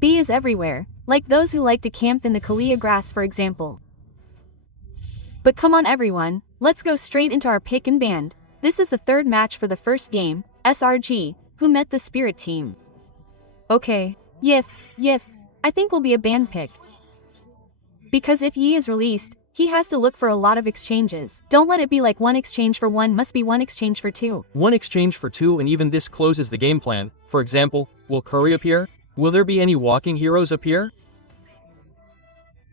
B is everywhere, like those who like to camp in the Kalia grass for example. But come on everyone, let's go straight into our pick and band. This is the third match for the first game, SRG, who met the Spirit team. Okay. Yif, I think will be a band pick. Because if Yi is released, he has to look for a lot of exchanges. Don't let it be like one exchange for one, must be one exchange for two. One exchange for two, and even this closes the game plan. For example, will Curry appear? Will there be any walking heroes appear?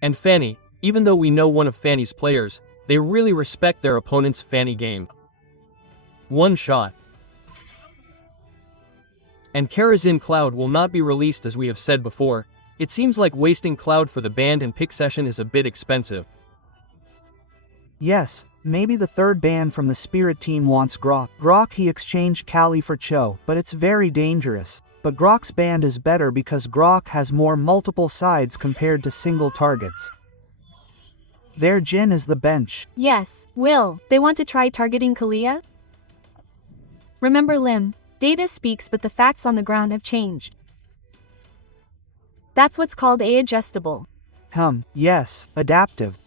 And Fanny, even though we know one of Fanny's players, they really respect their opponent's Fanny game. One shot. And Karazin Cloud will not be released as we have said before. It seems like wasting Cloud for the band and pick session is a bit expensive. Yes, maybe the third band from the Spirit team wants Grok. Grok he exchanged Kali for Cho, but it's very dangerous. But Grok's band is better because Grok has more multiple sides compared to single targets. Their Jin is the bench. Yes, Will, they want to try targeting Kalia? Remember Lim, data speaks but the facts on the ground have changed. That's what's called adjustable. Yes, adaptive.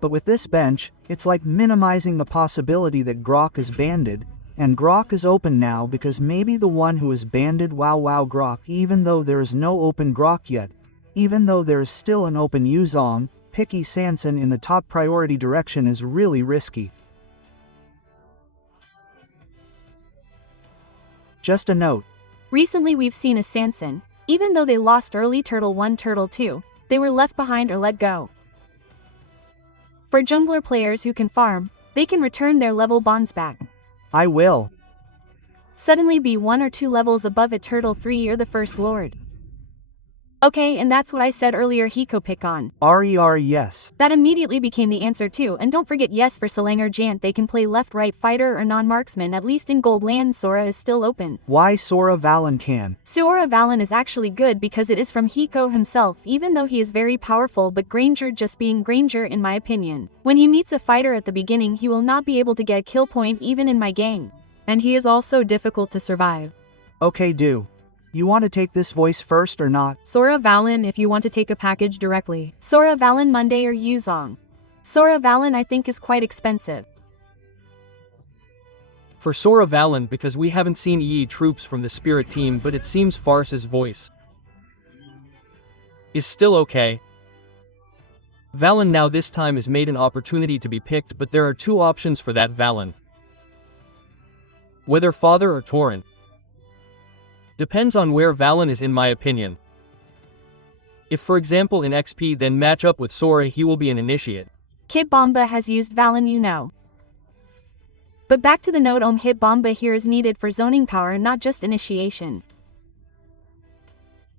But with this bench, it's like minimizing the possibility that Grok is banded, and Grok is open now because maybe the one who is banded wow Grok, even though there is no open Grok yet, even though there is still an open Yuzong, picky Sanson in the top priority direction is really risky. Just a note. Recently we've seen a Sanson, even though they lost early Turtle 1 Turtle 2, they were left behind or let go. For jungler players who can farm, they can return their level bonds back. I will. Suddenly be 1 or 2 levels above at Turtle 3 or the First Lord. Okay, and that's what I said earlier Hiko pick on. RER yes. That immediately became the answer too, and don't forget yes for selangorredgiants they can play left-right fighter or non-marksman, at least in gold land Sora is still open. Why Sora Valen can? Sora Valen is actually good because it is from Hiko himself, even though he is very powerful, but Granger just being Granger in my opinion. When he meets a fighter at the beginning he will not be able to get a kill point even in my gang. And he is also difficult to survive. Okay do. You want to take this voice first or not? Sora Valen if you want to take a package directly. Sora Valen Monday or Yuzong. Sora Valen I think is quite expensive. For Sora Valen because we haven't seen EE troops from the Spirit team, but it seems Fars's voice is still okay. Valen now this time is made an opportunity to be picked, but there are two options for that Valen. Whether Father or Torrent. Depends on where Valen is in my opinion. If for example in XP then match up with Sora he will be an initiate. Kid Bomba has used Valen you know. But back to the note Hit Bomba here is needed for zoning power not just initiation.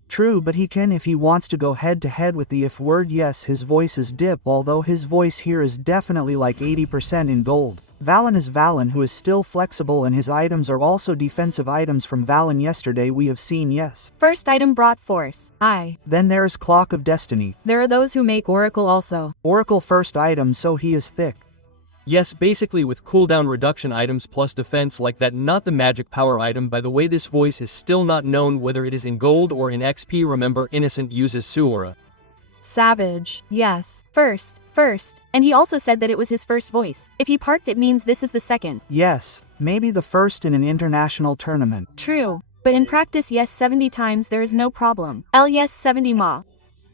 True, but he can if he wants to go head to head with the if word yes his voice is dip, although his voice here is definitely like 80% in gold. Valen is Valen who is still flexible and his items are also defensive items from Valen yesterday we have seen yes. First item brought force. Then there's Clock of Destiny. There are those who make Oracle also. Oracle first item so he is thick. Yes, basically with cooldown reduction items plus defense like that, not the magic power item. By the way, this voice is still not known whether it is in gold or in XP. Remember Innocent uses Suora. Savage, yes. First, and he also said that it was his first voice. If he parked it means this is the second. Yes, maybe the first in an international tournament. True, but in practice yes 70 times there is no problem. Yes 70 ma.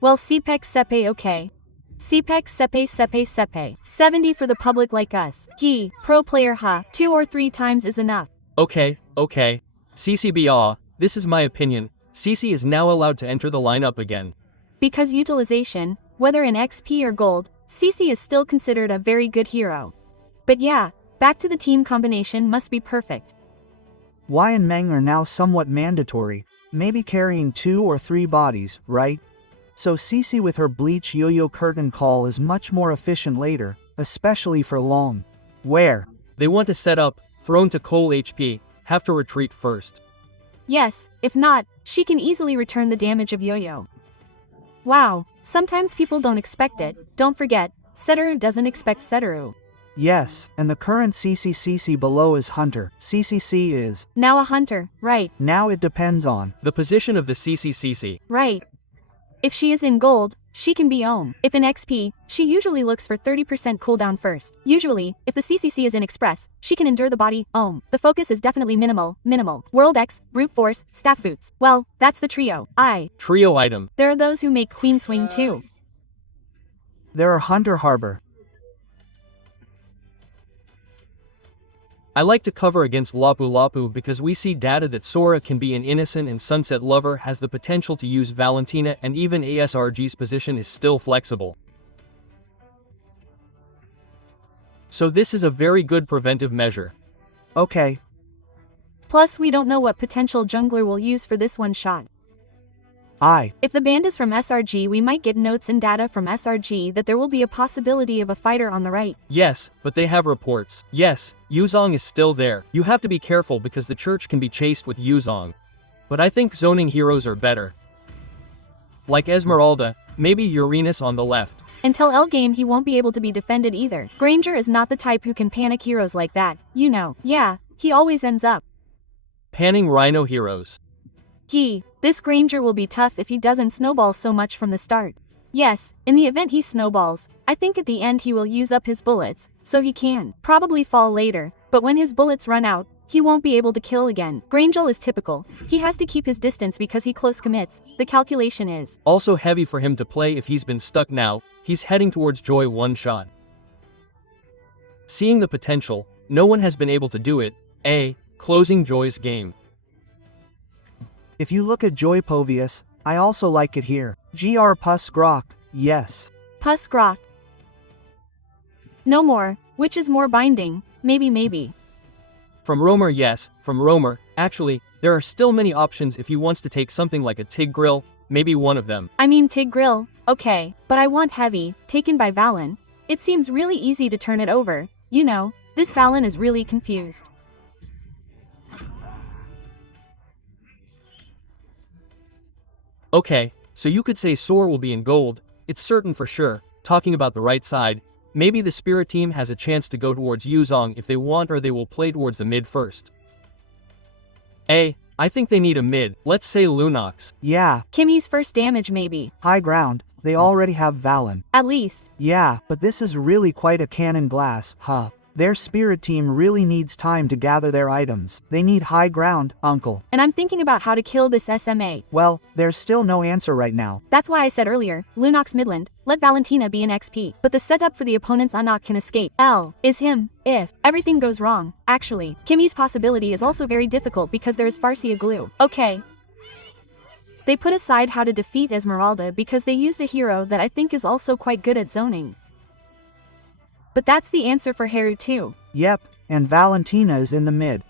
Well Cpec Sepe okay. Cpec Sepe 70 for the public like us. He, pro player 2 or 3 times is enough. Okay. CCBA, this is my opinion. CC is now allowed to enter the lineup again. Because utilization, whether in XP or gold, CC is still considered a very good hero. But yeah, back to the team combination must be perfect. Y and Meng are now somewhat mandatory, maybe carrying 2 or 3 bodies, right? So CC with her bleach yo-yo curtain call is much more efficient later, especially for long. Where they want to set up, thrown to Cole HP, have to retreat first. Yes, if not, she can easily return the damage of yo-yo. Wow, sometimes people don't expect it. Don't forget, Setaru doesn't expect Setaru. Yes, and the current CCCC below is Hunter. CCC is. Now a hunter, right. Now it depends on. The position of the CCCC. Right. If she is in gold, she can be ohm. If in XP, she usually looks for 30% cooldown first. Usually, if the CCC is in express, she can endure the body, ohm. The focus is definitely minimal. World X, brute force, staff boots. Well, that's the trio. Trio item. There are those who make queen swing too. There are Hunter Harbor. I like to cover against Lapu Lapu because we see data that Sora can be an innocent and Sunset Lover has the potential to use Valentina, and even SRG's position is still flexible. So this is a very good preventive measure. Okay. Plus we don't know what potential jungler will use for this one shot. If the band is from SRG, we might get notes and data from SRG that there will be a possibility of a fighter on the right. Yes, but they have reports. Yes, Yuzong is still there. You have to be careful because the church can be chased with Yuzong. But I think zoning heroes are better. Like Esmeralda, maybe Uranus on the left. Until L game he won't be able to be defended either. Granger is not the type who can panic heroes like that, you know. Yeah, he always ends up panning Rhino heroes. This Granger will be tough if he doesn't snowball so much from the start. Yes, in the event he snowballs, I think at the end he will use up his bullets, so he can probably fall later, but when his bullets run out, he won't be able to kill again. Granger is typical. He has to keep his distance because he close commits. The calculation is also heavy for him to play if he's been stuck now. He's heading towards Joy one shot. Seeing the potential, no one has been able to do it. Closing Joy's game. If you look at Joy Povius, I also like it here. GR Pus Grok, yes. Pus Grok. No more, which is more binding, maybe. From Roamer, yes, from Roamer. Actually, there are still many options if you wants to take something like a Tig Grill, maybe one of them. I mean Tig Grill, okay, but I want heavy, taken by Valen. It seems really easy to turn it over, you know, this Valen is really confused. Okay, so you could say Sora will be in gold, it's certain for sure. Talking about the right side, maybe the Spirit team has a chance to go towards Yuzong if they want, or they will play towards the mid first. I think they need a mid, let's say Lunox. Yeah. Kimmy's first damage maybe. High ground, they already have Valen. At least. Yeah, but this is really quite a cannon glass, huh? Their Spirit team really needs time to gather their items. They need high ground, uncle. And I'm thinking about how to kill this SMA. Well, there's still no answer right now. That's why I said earlier, Lunox Midland, let Valentina be an XP. But the setup for the opponent's Unnock can escape. L is him, if everything goes wrong. Actually, Kimmy's possibility is also very difficult because there is Farsia glue. Okay. They put aside how to defeat Esmeralda because they used a hero that I think is also quite good at zoning. But that's the answer for Haru too. Yep, and Valentina is in the mid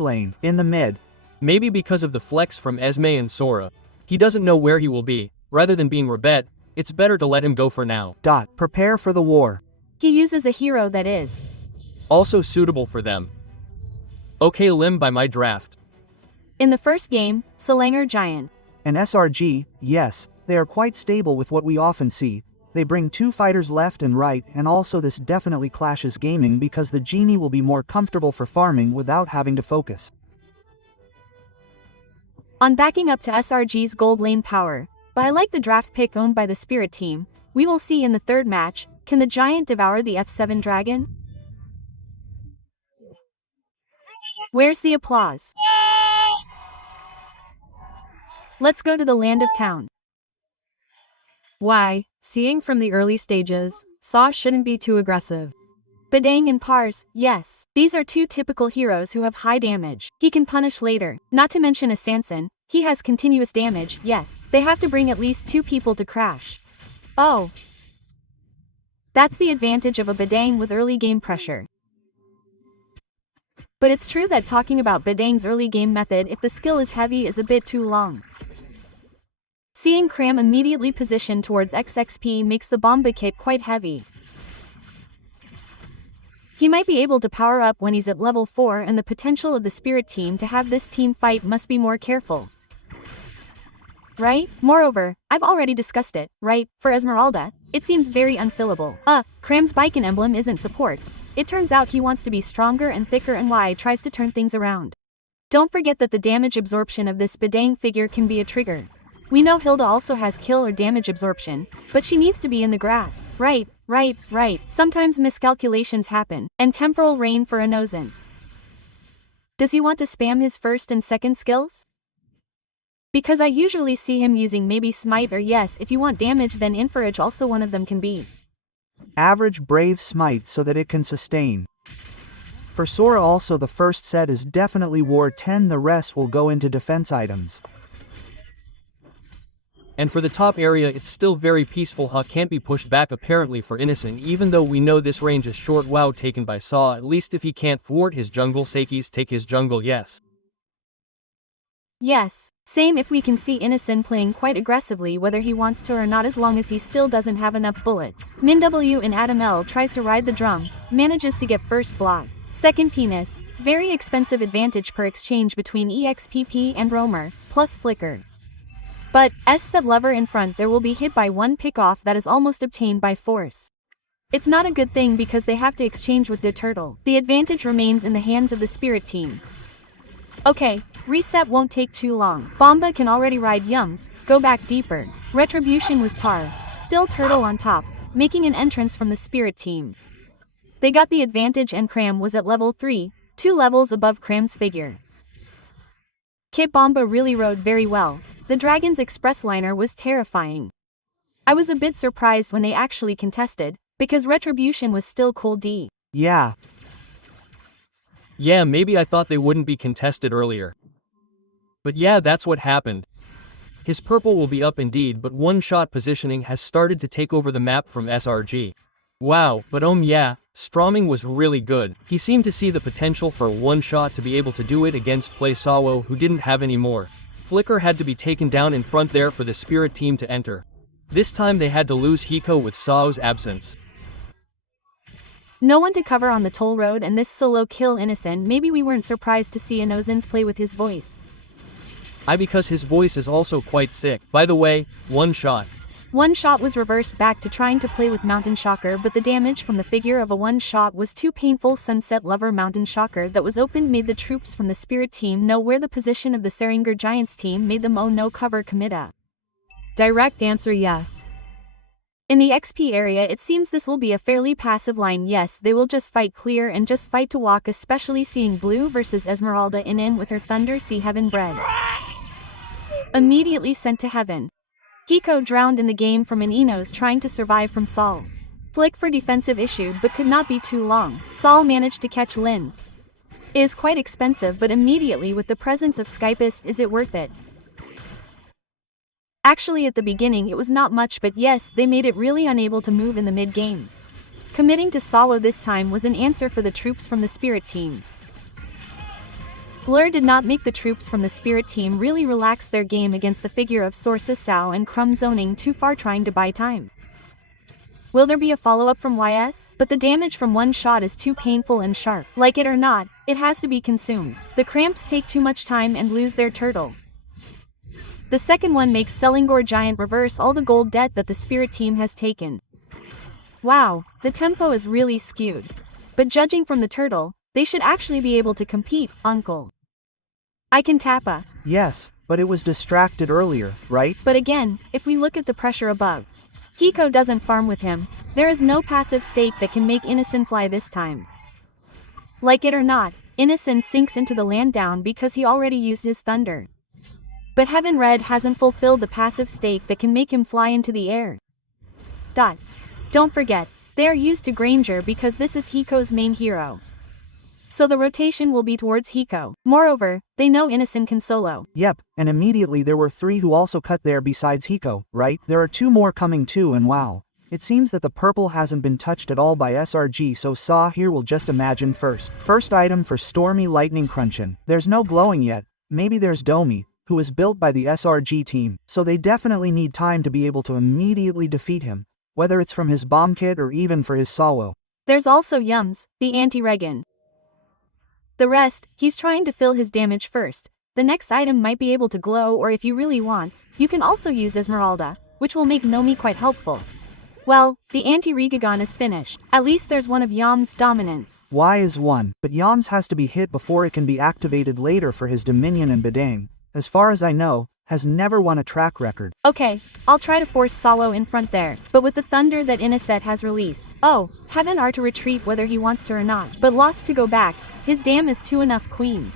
lane, in the mid. Maybe because of the flex from Esme and Sora. He doesn't know where he will be. Rather than being Rebet, it's better to let him go for now. Prepare for the war. He uses a hero that is also suitable for them. Okay, Lim by my draft. In the first game, selangorredgiants. And SRG, yes, they are quite stable with what we often see. They bring two fighters left and right, and also this definitely clashes gaming because the genie will be more comfortable for farming without having to focus. On backing up to SRG's gold lane power, but I like the draft pick owned by the Spirit team. We will see in the third match, can the giant devour the F7 dragon? Where's the applause? Let's go to the land of town. Why, seeing from the early stages, Saw shouldn't be too aggressive. Badang and Pars, yes. These are two typical heroes who have high damage. He can punish later. Not to mention a Sanson, he has continuous damage, yes. They have to bring at least two people to crash. Oh. That's the advantage of a Badang with early game pressure. But it's true that talking about Badang's early game method if the skill is heavy is a bit too long. Seeing Cram immediately positioned towards XXP makes the Bomba kit quite heavy. He might be able to power up when he's at level 4, and the potential of the Spirit team to have this team fight must be more careful. Right? Moreover, I've already discussed it, right? For Esmeralda, it seems very unfillable. Cram's Baiken emblem isn't support. It turns out he wants to be stronger and thicker and Y tries to turn things around. Don't forget that the damage absorption of this badang figure can be a trigger. We know Hilda also has kill or damage absorption, but she needs to be in the grass. Right. Sometimes miscalculations happen, and temporal rain for a nuisance. Does he want to spam his first and second skills? Because I usually see him using maybe smite or yes, if you want damage then infrared also one of them can be. Average brave smite so that it can sustain. For Sora also the first set is definitely War 10, the rest will go into defense items. And for the top area it's still very peaceful. Can't be pushed back apparently for Innocent, even though we know this range is short. Wow, taken by Saw. At least if he can't thwart his jungle, Sakis take his jungle. Yes, same if we can see Innocent playing quite aggressively whether he wants to or not, as long as he still doesn't have enough bullets. Min W in Adam L tries to ride the drum, manages to get first block. Second penis, very expensive advantage per exchange between EXPP and Roamer, plus Flicker. But, as sub lover in front there will be hit by one pick-off that is almost obtained by force. It's not a good thing because they have to exchange with the turtle. The advantage remains in the hands of the spirit team. Okay, reset won't take too long. Bomba can already ride Yums, go back deeper. Retribution was Tar, still turtle on top, making an entrance from the spirit team. They got the advantage and Cram was at level 3, 2 levels above Cram's figure. Kit Bomba really rode very well. The Dragon's Express liner was terrifying. I was a bit surprised when they actually contested, because Retribution was still cool D. Yeah, maybe I thought they wouldn't be contested earlier. But yeah, that's what happened. His purple will be up indeed, but one-shot positioning has started to take over the map from SRG. Wow, but yeah, Stroming was really good. He seemed to see the potential for one shot to be able to do it against Play Sawo, who didn't have any more. Flicker had to be taken down in front there for the spirit team to enter. This time they had to lose Hiko with Sao's absence. No one to cover on the toll road and this solo kill Innocent. Maybe we weren't surprised to see Inozens play with his voice. Because his voice is also quite sick. By the way, one shot. One shot was reversed back to trying to play with Mountain Shocker, but the damage from the figure of a one shot was too painful. Sunset Lover Mountain Shocker that was opened made the troops from the spirit team know where the position of the selangorredgiants team made them no cover commit. Direct answer yes. In the XP area it seems this will be a fairly passive line. Yes, they will just fight clear and just fight to walk, especially seeing Blue versus Esmeralda in with her Thunder Sea Heaven Bread. Immediately sent to heaven. Hiko drowned in the game from an Enos trying to survive from Saul. Flick for defensive issued but could not be too long. Saul managed to catch Lin. It is quite expensive, but immediately with the presence of Skypist, is it worth it? Actually at the beginning it was not much, but yes, they made it really unable to move in the mid-game. Committing to Sawo this time was an answer for the troops from the spirit team. Blur did not make the troops from the spirit team really relax their game against the figure of Sorsa Sao and Crumb zoning too far, trying to buy time. Will there be a follow-up from YS? But the damage from one shot is too painful and sharp. Like it or not, it has to be consumed. The cramps take too much time and lose their turtle. The second one makes selangorredgiant reverse all the gold debt that the spirit team has taken. Wow, the tempo is really skewed. But judging from the turtle, they should actually be able to compete, Uncle. I can tappa. Yes, but it was distracted earlier, right? But again, if we look at the pressure above, Hiko doesn't farm with him. There is no passive stake that can make Innocent fly this time. Like it or not, Innocent sinks into the land down because he already used his thunder. But Heaven Red hasn't fulfilled the passive stake that can make him fly into the air. Don't forget, they are used to Granger because this is Hiko's main hero. So the rotation will be towards Hiko. Moreover, they know Innocent can solo. Yep, and immediately there were 3 who also cut there besides Hiko, right? There are 2 more coming too, and wow. It seems that the purple hasn't been touched at all by SRG, so Saw here will just imagine first. First item for Stormy Lightning Crunchin'. There's no glowing yet. Maybe there's Domi, who is built by the SRG team, so they definitely need time to be able to immediately defeat him, whether it's from his bomb kit or even for his Sawo. There's also Yums, the anti-Regan. The rest, he's trying to fill his damage first. The next item might be able to glow, or if you really want, you can also use Esmeralda, which will make Nomi quite helpful. Well, the anti-Rigagon is finished. At least there's one of Yam's dominance. Y is 1, but Yams has to be hit before it can be activated later for his Dominion, and Badang, as far as I know, has never won a track record. Okay, I'll try to force Salo in front there, but with the thunder that Inaset has released. Oh, Heaven are to retreat whether he wants to or not, but lost to go back. His dam is 2 enough queen.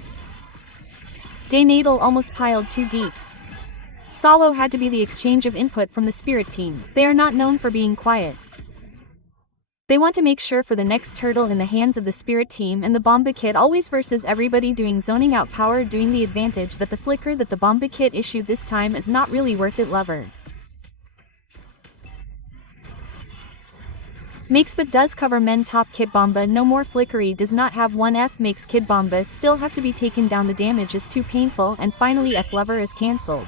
Daynatal almost piled too deep. Salo had to be the exchange of input from the spirit team. They are not known for being quiet. They want to make sure for the next turtle in the hands of the spirit team, and the Bomba Kit always versus everybody doing zoning out power, doing the advantage that the flicker that the Bomba Kit issued this time is not really worth it. Lover makes but does cover men top Kit Bomba, no more flickery, does not have 1F, makes Kid Bomba still have to be taken down, the damage is too painful, and finally F Lover is cancelled.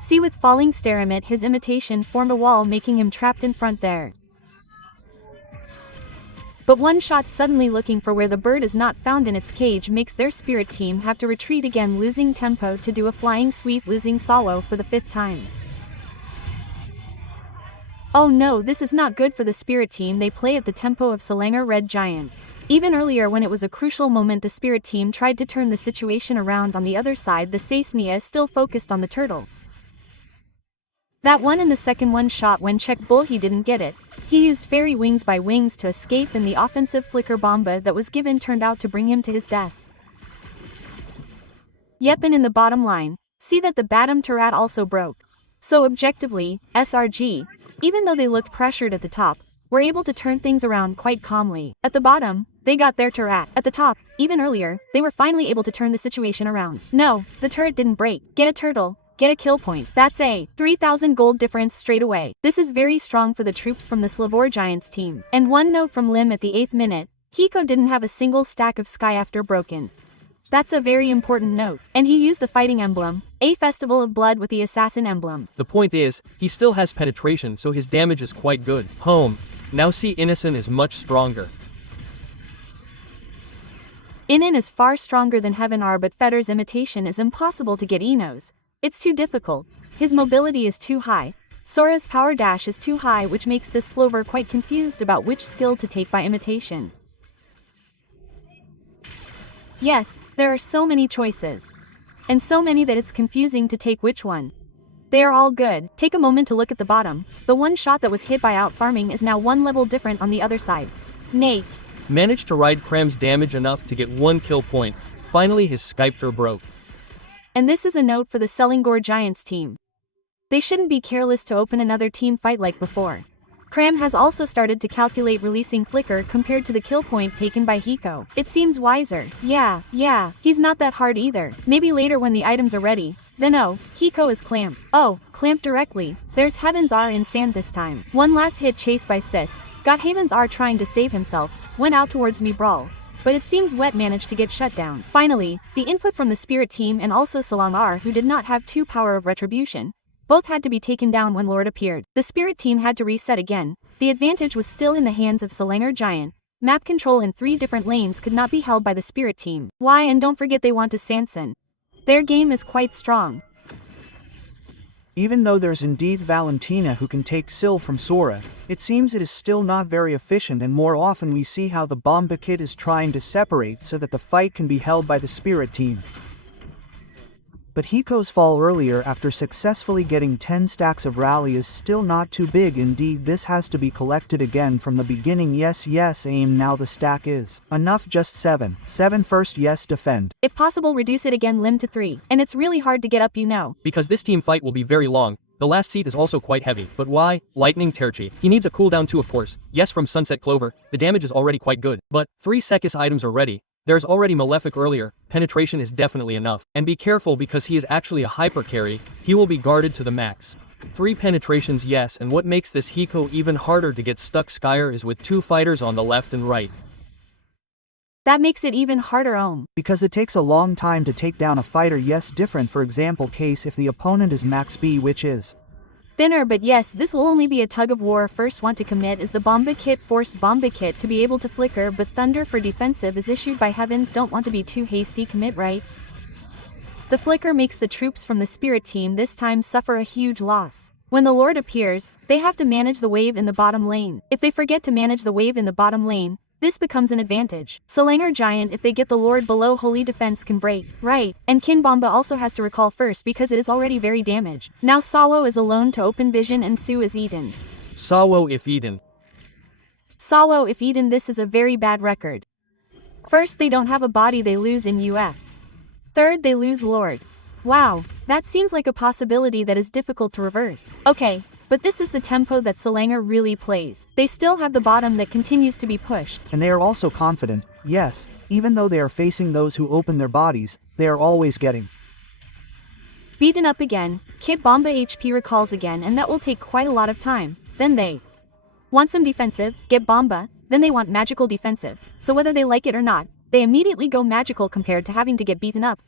See, with falling Steramit his imitation formed a wall, making him trapped in front there. But one shot suddenly looking for where the bird is not found in its cage makes their spirit team have to retreat again, losing tempo to do a flying sweep, losing Salo for the 5th time. Oh no, this is not good for the spirit team. They play at the tempo of selangorredgiants. Even earlier, when it was a crucial moment, the spirit team tried to turn the situation around. On the other side, the Saesnia is still focused on the turtle. That one in the second one shot when check bull, he didn't get it. He used fairy wings by wings to escape, and the offensive flicker bomba that was given turned out to bring him to his death. Yep, and in the bottom line, see that the Badam turret also broke. So objectively, SRG, even though they looked pressured at the top, were able to turn things around quite calmly. At the bottom, they got their turret. At the top, even earlier, they were finally able to turn the situation around. No, the turret didn't break. Get a turtle. Get a kill point. That's a 3,000 gold difference straight away. This is very strong for the troops from the selangorredgiants team. And one note from Lim at the 8th minute, Hiko didn't have a single stack of sky after broken. That's a very important note. And he used the fighting emblem, a festival of blood with the assassin emblem. The point is, he still has penetration, so his damage is quite good. Home. Now see, Innocent is much stronger. Inin is far stronger than Heaven are, but Fetter's imitation is impossible to get Enos. It's too difficult. His mobility is too high. Sora's power dash is too high, which makes this Flover quite confused about which skill to take by imitation. Yes, there are so many choices. And so many that it's confusing to take which one. They are all good. Take a moment to look at the bottom. The one shot that was hit by out farming is now 1 level different on the other side. Nate managed to ride Kram's damage enough to get 1 kill point. Finally his Skypter broke. And this is a note for the selangorredgiants team. They shouldn't be careless to open another team fight like before. Kram has also started to calculate releasing flicker compared to the kill point taken by Hiko. It seems wiser. Yeah, he's not that hard either. Maybe later when the items are ready. Then oh, Hiko is clamped. Oh, clamped directly. There's Heaven's R in sand this time. One last hit chased by Sis. Got Heaven's R trying to save himself. Went out towards me brawl. But it seems Wet managed to get shut down. Finally, the input from the spirit team and also Salang R, who did not have 2 power of retribution, both had to be taken down when Lord appeared. The spirit team had to reset again. The advantage was still in the hands of selangorredgiant. Map control in 3 different lanes could not be held by the spirit team. Why, and don't forget they want to Sanson. Their game is quite strong. Even though there's indeed Valentina who can take Syl from Sora, it seems it is still not very efficient, and more often we see how the Bomba Kit is trying to separate so that the fight can be held by the spirit team. But Hiko's fall earlier after successfully getting 10 stacks of rally is still not too big. Indeed, this has to be collected again from the beginning. Yes, aim now. The stack is enough, just 7 first. Yes, defend. If possible, reduce it again, Lim, to 3. And it's really hard to get up, you know. Because this team fight will be very long. The last seat is also quite heavy. But why? Lightning Terchi. He needs a cooldown too, of course. Yes, from Sunset Clover, the damage is already quite good. But 3 Sekis items are ready. There's already Malefic earlier. Penetration is definitely enough. And be careful, because he is actually a hyper carry. He will be guarded to the max. 3 penetrations, yes, and what makes this Hiko even harder to get stuck Skyer is with 2 fighters on the left and right. That makes it even harder, because it takes a long time to take down a fighter. Yes, different for example case if the opponent is max B, which is thinner, but yes, this will only be a tug of war. First want to commit is the Bomba Kit, forced Bomba Kit to be able to flicker, but Thunder for defensive is issued by Heavens. Don't want to be too hasty, commit right. The flicker makes the troops from the spirit team this time suffer a huge loss. When the Lord appears, they have to manage the wave in the bottom lane. If they forget to manage the wave in the bottom lane, this becomes an advantage. Selangorredgiant, if they get the Lord below, holy defense can break. Right, and Kinbomba also has to recall first because it is already very damaged. Now Sawo is alone to open vision and Su is eaten. Sawo if eaten. Sawo if eaten, this is a very bad record. First, they don't have a body, they lose in UF. Third, they lose Lord. Wow, that seems like a possibility that is difficult to reverse. Okay, but this is the tempo that Selangor really plays. They still have the bottom that continues to be pushed. And they are also confident, yes, even though they are facing those who open their bodies, they are always getting beaten up again. Kid Bomba HP recalls again, and that will take quite a lot of time. Then they want some defensive, get Bomba, then they want magical defensive. So whether they like it or not, they immediately go magical compared to having to get beaten up,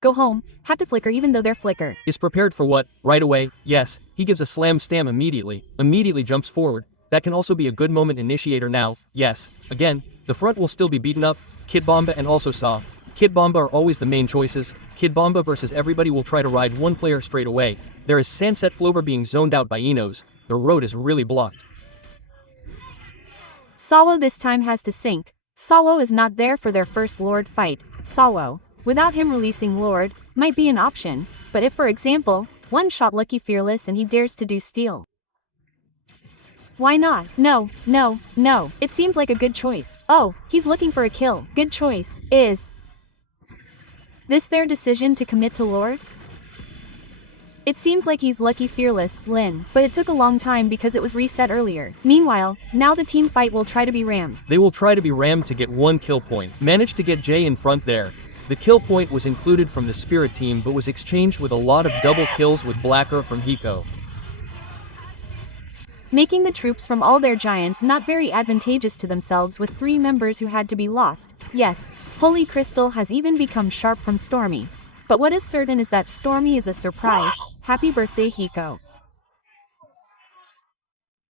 go home, have to flicker even though they're flicker. Is prepared for what? Right away, yes, he gives a slam stam immediately jumps forward. That can also be a good moment initiator now, yes. Again, the front will still be beaten up, Kid Bomba and also Saw. Kid Bomba are always the main choices. Kid Bomba versus everybody will try to ride one player straight away. There is Sunset Flover being zoned out by Enos. The road is really blocked. Sawo this time has to sink. Sawo is not there for their first Lord fight. Sawo, without him releasing Lord, might be an option, but if for example, one shot Lucky Fearless and he dares to do steal. Why not? No, it seems like a good choice. Oh, he's looking for a kill. Good choice. Is this their decision to commit to Lord? It seems like he's Lucky Fearless, Lin, but it took a long time because it was reset earlier. Meanwhile, now the team fight will try to be rammed. They will try to be rammed to get one kill point. Managed to get Jay in front there. The kill point was included from the Spirit team but was exchanged with a lot of double kills with Blacker from Hiko, making the troops from all their giants not very advantageous to themselves with 3 members who had to be lost. Yes, Holy Crystal has even become sharp from Stormy. But what is certain is that Stormy is a surprise. Happy birthday, Hiko.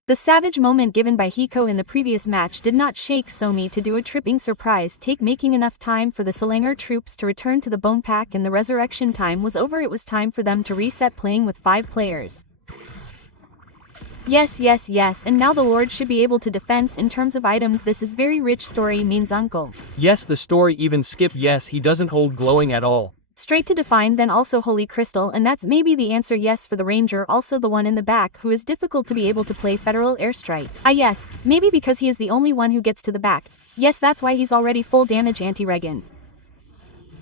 The savage moment given by Hiko in the previous match did not shake Somi to do a tripping surprise take, making enough time for the Selangor troops to return to the bone pack, and the resurrection time was over. It was time for them to reset playing with 5 players. Yes, and now the Lord should be able to defense in terms of items. This is very rich story, means uncle. Yes, the story even skip. Yes, he doesn't hold glowing at all. Straight to define, then also Holy Crystal, and that's maybe the answer. Yes, for the Ranger, also the one in the back who is difficult to be able to play Federal Airstrike. Yes, maybe because he is the only one who gets to the back. Yes, that's why he's already full damage anti-Regan.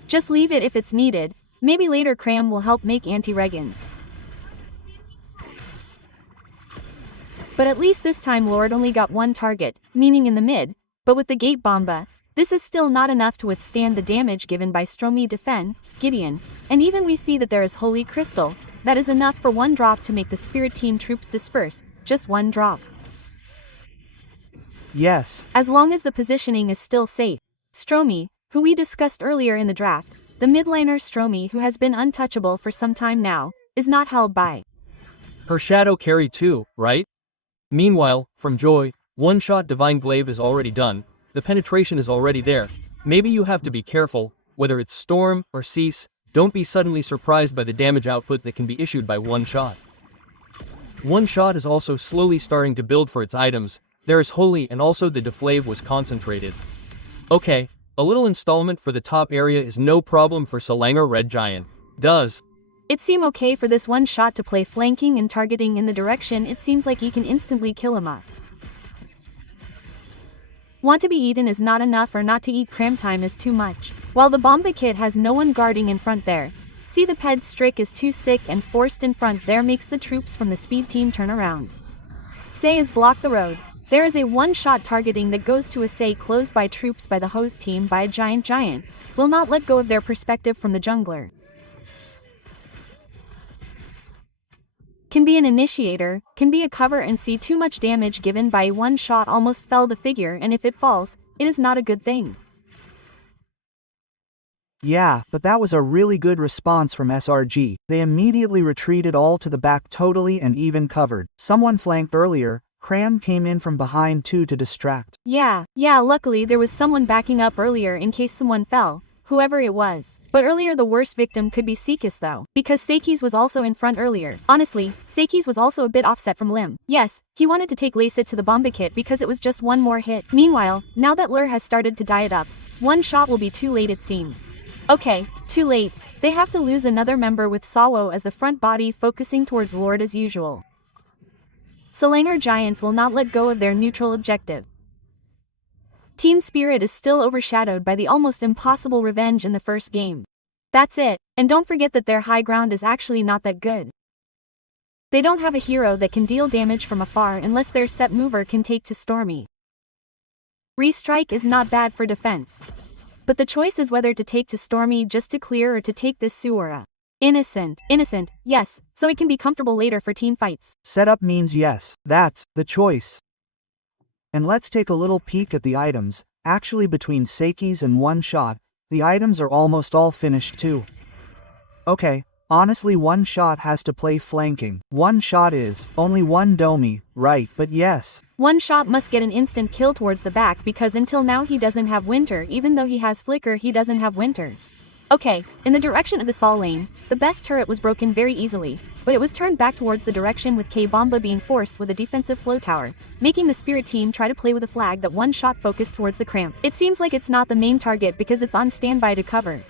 Just leave it if it's needed. Maybe later Cram will help make anti-Regan. But at least this time Lord only got one target, meaning in the mid, but with the Gate Bomba, this is still not enough to withstand the damage given by Stromy Defen, Gideon, and even we see that there is Holy Crystal. That is enough for one drop to make the Spirit team troops disperse, just one drop. Yes. As long as the positioning is still safe. Stromy, who we discussed earlier in the draft, the midliner Stromy, who has been untouchable for some time now, is not held by her shadow carry too, right? Meanwhile, from Joy, one-shot Divine Glaive is already done. The penetration is already there. Maybe you have to be careful, whether it's Storm or Cease, don't be suddenly surprised by the damage output that can be issued by one shot. One shot is also slowly starting to build for its items. There is Holy, and also the Deflave was concentrated. Okay, a little installment for the top area is no problem for Selangorredgiant. Does it seem okay for this one shot to play flanking and targeting in the direction? It seems like he can instantly kill him up. Want to be eaten is not enough, or not to eat cram time is too much. While the Bomba Kid has no one guarding in front there. See, the Ped Strick is too sick and forced in front there, makes the troops from the speed team turn around. Say is block the road. There is a one-shot targeting that goes to a Say closed by troops by the host team by a giant. Will not let go of their perspective from the jungler. Can be an initiator, can be a cover, and see too much damage given by one shot almost fell the figure, and if it falls, it is not a good thing. Yeah, but that was a really good response from SRG. They immediately retreated all to the back totally and even covered. Someone flanked earlier. Cram came in from behind too to distract. Yeah, luckily there was someone backing up earlier in case someone fell. whoever it was. But earlier the worst victim could be Seikis though, because Seikis was also in front earlier. Honestly, Seikis was also a bit offset from Lim. Yes, he wanted to take Lacet to the BABAK because it was just one more hit. Meanwhile, now that Lur has started to diet up, one shot will be too late it seems. Okay, too late. They have to lose another member with Sawo as the front body focusing towards Lord as usual. Selangorredgiants will not let go of their neutral objective. Team Spirit is still overshadowed by the almost impossible revenge in the first game. That's it, and don't forget that their high ground is actually not that good. They don't have a hero that can deal damage from afar unless their set mover can take to Stormy. Restrike is not bad for defense. But the choice is whether to take to Stormy just to clear or to take this Suora. Innocent, yes, so it can be comfortable later for team fights. Setup means yes, that's the choice. And let's take a little peek at the items. Actually between Seikis and one shot, the items are almost all finished too. Okay, honestly one shot has to play flanking. One shot is only one Domi, right, but yes. One shot must get an instant kill towards the back because until now he doesn't have Winter, even though he has Flicker he doesn't have Winter. Okay, in the direction of the Sol lane, the best turret was broken very easily, but it was turned back towards the direction with K-Bomba being forced with a defensive flow tower, making the Spirit team try to play with a flag that one shot focused towards the cramp. It seems like it's not the main target because it's on standby to cover.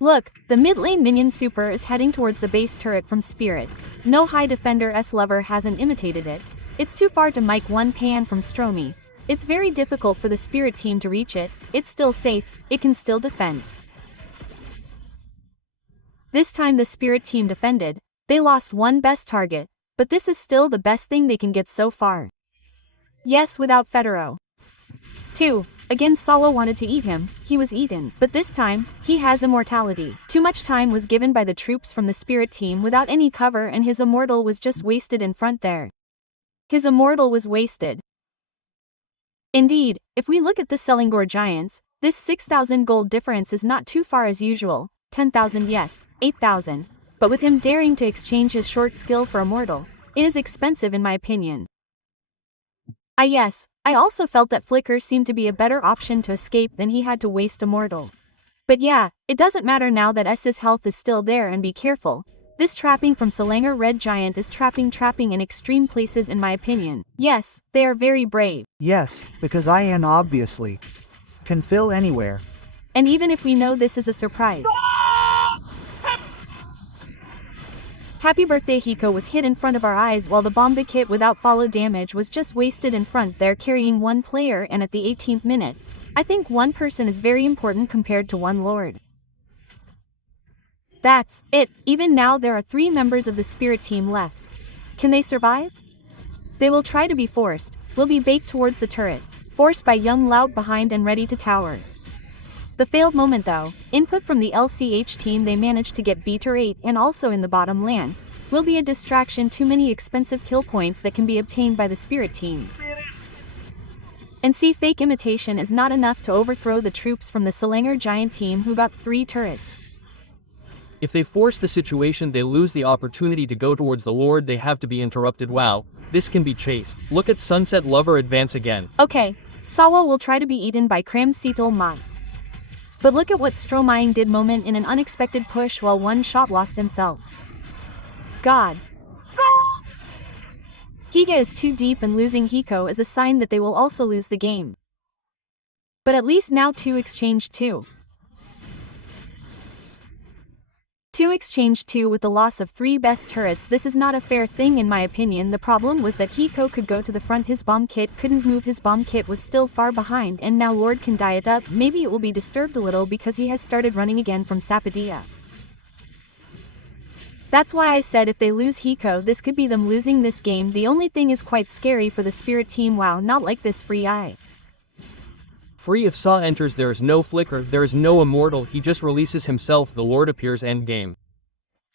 Look, the mid lane minion super is heading towards the base turret from Spirit. No high defender S-lover hasn't imitated it. It's too far to mic one pan from Stormy. It's very difficult for the Spirit team to reach it. It's still safe, it can still defend. This time the Spirit team defended. They lost one best target, but this is still the best thing they can get so far. Yes, without Federo. 2. Again Sawa wanted to eat him, he was eaten, but this time, he has immortality. Too much time was given by the troops from the Spirit team without any cover and his immortal was just wasted in front there. His immortal was wasted. Indeed, if we look at the Selangorredgiants, this 6,000 gold difference is not too far as usual, 10,000 yes, 8,000, but with him daring to exchange his short skill for immortal, it is expensive in my opinion. Yes, I also felt that Flicker seemed to be a better option to escape than he had to waste immortal. But yeah, it doesn't matter now that S's health is still there and be careful. This trapping from Selangorredgiant is trapping in extreme places in my opinion. Yes, they are very brave. Yes, because IN obviously can fill anywhere. And even if we know this is a surprise. Happy birthday Hiko was hit in front of our eyes while the Bomba kit without follow damage was just wasted in front there carrying one player and at the 18th minute. I think one person is very important compared to one lord. That's it, even now there are 3 members of the Spirit team left. Can they survive? They will try to be forced, will be baked towards the turret, forced by young Lout behind and ready to tower. The failed moment though, input from the LCH team they managed to get Beater 8 and also in the bottom lane, will be a distraction too many expensive kill points that can be obtained by the Spirit team. And see fake imitation is not enough to overthrow the troops from the Selangorredgiant team who got 3 turrets. If they force the situation they lose the opportunity to go towards the Lord they have to be interrupted. Wow, this can be chased. Look at Sunset Lover advance again. Okay, Sawa will try to be eaten by Kram Situl Mat. But look at what Stromaeing did moment in an unexpected push while one shot lost himself. God. Higa is too deep and losing Hiko is a sign that they will also lose the game. But at least now 2 exchanged 2. 2 exchanged 2 with the loss of 3 best turrets. This is not a fair thing in my opinion. The problem was that Hiko could go to the front, his bomb kit couldn't move, his bomb kit was still far behind and now Lord can diet up. Maybe it will be disturbed a little because he has started running again from Sapadilla. That's why I said if they lose Hiko this could be them losing this game. The only thing is quite scary for the Spirit team. Wow, not like this free eye. Free if Saw enters there is no flicker, there is no immortal, he just releases himself, the Lord appears endgame.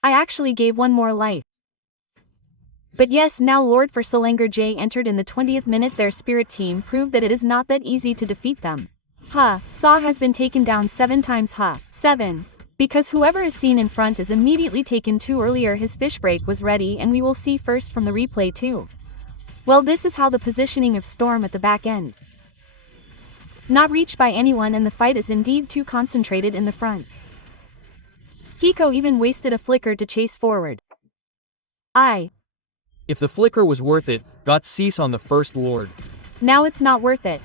I actually gave one more life. But yes, now Lord for Selangorredgiant entered in the 20th minute. Their Spirit team proved that it is not that easy to defeat them. Saw has been taken down 7 times. 7. Because whoever is seen in front is immediately taken too earlier. His fish break was ready and we will see first from the replay too. Well, this is how the positioning of Storm at the back end. Not reached by anyone, and the fight is indeed too concentrated in the front. Hiko even wasted a flicker to chase forward. If the flicker was worth it, got cease on the first lord. Now it's not worth it.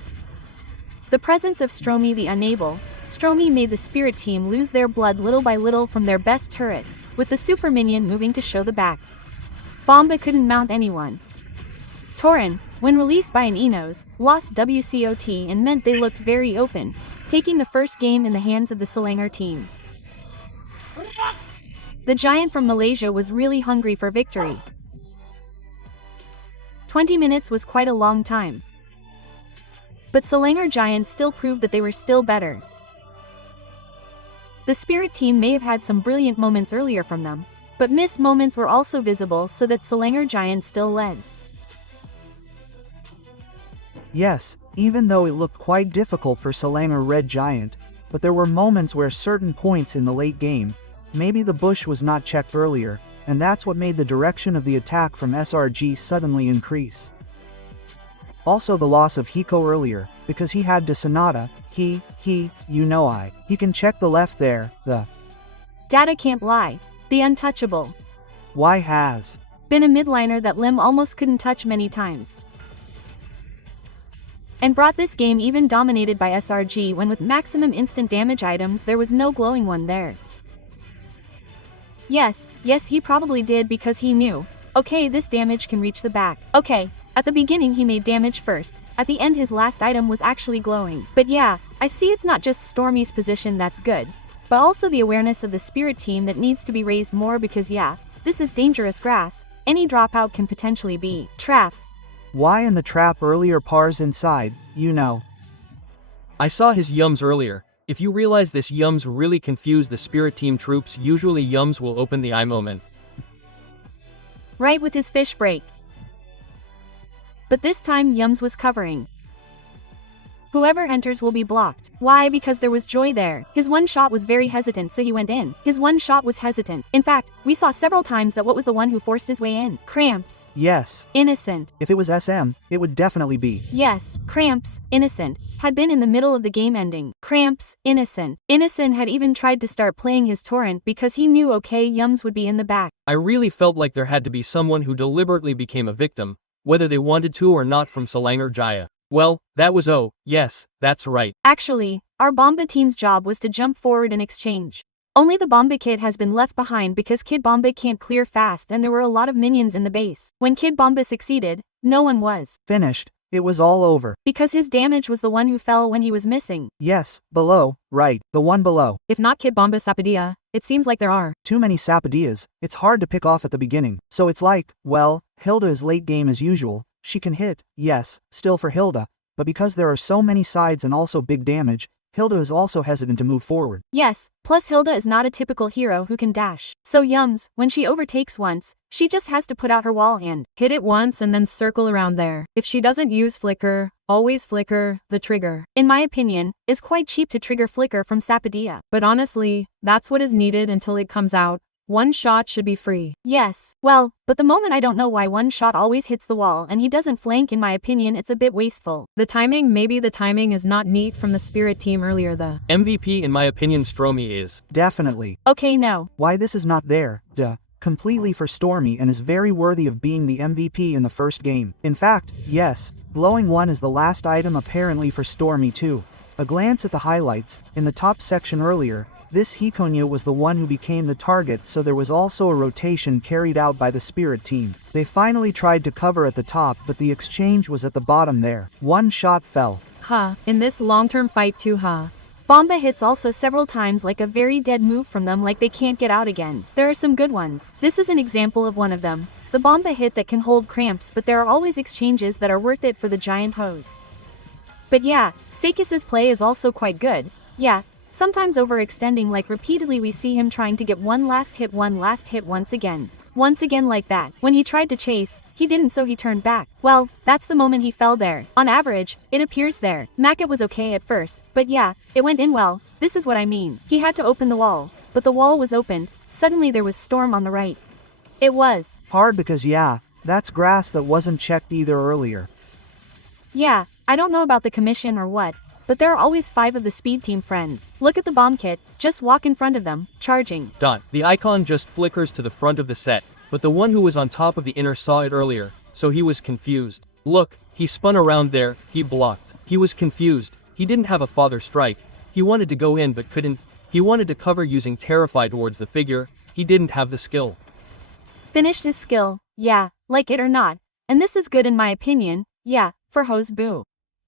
The presence of Stromy the Unable, Stromy made the Spirit team lose their blood little by little from their best turret, with the super minion moving to show the back. Bomba couldn't mount anyone. Torin, when released by an Enos, lost WCOT and meant they looked very open, taking the first game in the hands of the Selangor team. The giant from Malaysia was really hungry for victory. 20 minutes was quite a long time. But Selangor Giants still proved that they were still better. The Spirit team may have had some brilliant moments earlier from them, but missed moments were also visible, so that Selangor Giants still led. Yes, even though it looked quite difficult for Selangor Red Giant, but there were moments where certain points in the late game, maybe the bush was not checked earlier, and that's what made the direction of the attack from SRG suddenly increase. Also the loss of Hiko earlier, because he had Sonata, he can check the left there, the Data can't lie. The untouchable. Y has been a midliner that Lim almost couldn't touch many times. And brought this game even dominated by SRG when with maximum instant damage items there was no glowing one there. Yes, he probably did because he knew, okay, this damage can reach the back. Okay, at the beginning he made damage first, at the end his last item was actually glowing. But yeah, I see it's not just Stormy's position that's good, but also the awareness of the Spirit team that needs to be raised more, because yeah, this is dangerous grass, any dropout can potentially be trap. Y in the trap earlier pars inside, I saw his yums earlier. If you realize this yums really confused the Spirit team troops, usually yums will open the eye moment. Right, with his fish break. But this time Yums was covering. Whoever enters will be blocked. Why? Because there was Joy there. His one shot was very hesitant, so he went in. His one shot was hesitant. In fact, we saw several times that what was the one who forced his way in? Cramps. Yes. Innocent. If it was SM, it would definitely be. Yes, Cramps, Innocent, had been in the middle of the game ending. Cramps, Innocent. Innocent had even tried to start playing his torrent because he knew okay Yums would be in the back. I really felt like there had to be someone who deliberately became a victim, whether they wanted to or not, from Selangor Jaya. Well, that was yes, that's right. Actually, our Bomba team's job was to jump forward and exchange. Only the Bomba Kid has been left behind because Kid Bomba can't clear fast and there were a lot of minions in the base. When Kid Bomba succeeded, no one was finished. It was all over. Because his damage was the one who fell when he was missing. Yes, below, right, the one below. If not Kid Bomba Sapadilla, it seems like there are too many Sapadillas. It's hard to pick off at the beginning. So it's like, well, Hilda is late game as usual. She can hit, yes, still for Hilda, but because there are so many sides and also big damage, Hilda is also hesitant to move forward. Yes, plus Hilda is not a typical hero who can dash. So Yums, when she overtakes once, she just has to put out her wall and hit it once and then circle around there. If she doesn't use flicker, always flicker, the trigger. In my opinion, is quite cheap to trigger flicker from Sapadilla. But honestly, that's what is needed until it comes out. One shot should be free. Yes, well, but the moment I don't know why one shot always hits the wall and he doesn't flank. In my opinion, it's a bit wasteful. The timing, maybe the timing is not neat from the Spirit team earlier. The MVP in my opinion Stromy is. Definitely. Okay, no. Why this is not there, completely for Stormy and is very worthy of being the MVP in the first game. In fact, yes, glowing one is the last item apparently for Stormy too. A glance at the highlights, in the top section earlier, this Hikonya was the one who became the target, so there was also a rotation carried out by the Spirit team. They finally tried to cover at the top, but the exchange was at the bottom there. One shot fell. In this long-term fight too, Bomba hits also several times, like a very dead move from them, like they can't get out again. There are some good ones. This is an example of one of them. The Bomba hit that can hold cramps, but there are always exchanges that are worth it for the giant hose. But yeah, Sakis's play is also quite good. Yeah. Sometimes overextending, like repeatedly we see him trying to get one last hit once again like that. When he tried to chase, he didn't, so he turned back. Well, that's the moment he fell there. On average, it appears there. Macket was okay at first, but yeah, it went in well. This is what I mean. He had to open the wall, but the wall was opened. Suddenly there was Storm on the right. It was hard because yeah, that's grass that wasn't checked either earlier. Yeah, I don't know about the commission or what, but there are always 5 of the speed team friends. Look at the bomb kit, just walk in front of them, charging. The icon just flickers to the front of the set, but the one who was on top of the inner saw it earlier, so he was confused. Look, he spun around there, he blocked. He was confused, he didn't have a father strike. He wanted to go in but couldn't. He wanted to cover using Terrify towards the figure, he didn't have the skill. Finished his skill, yeah, like it or not. And this is good in my opinion, yeah, for Hose Boo.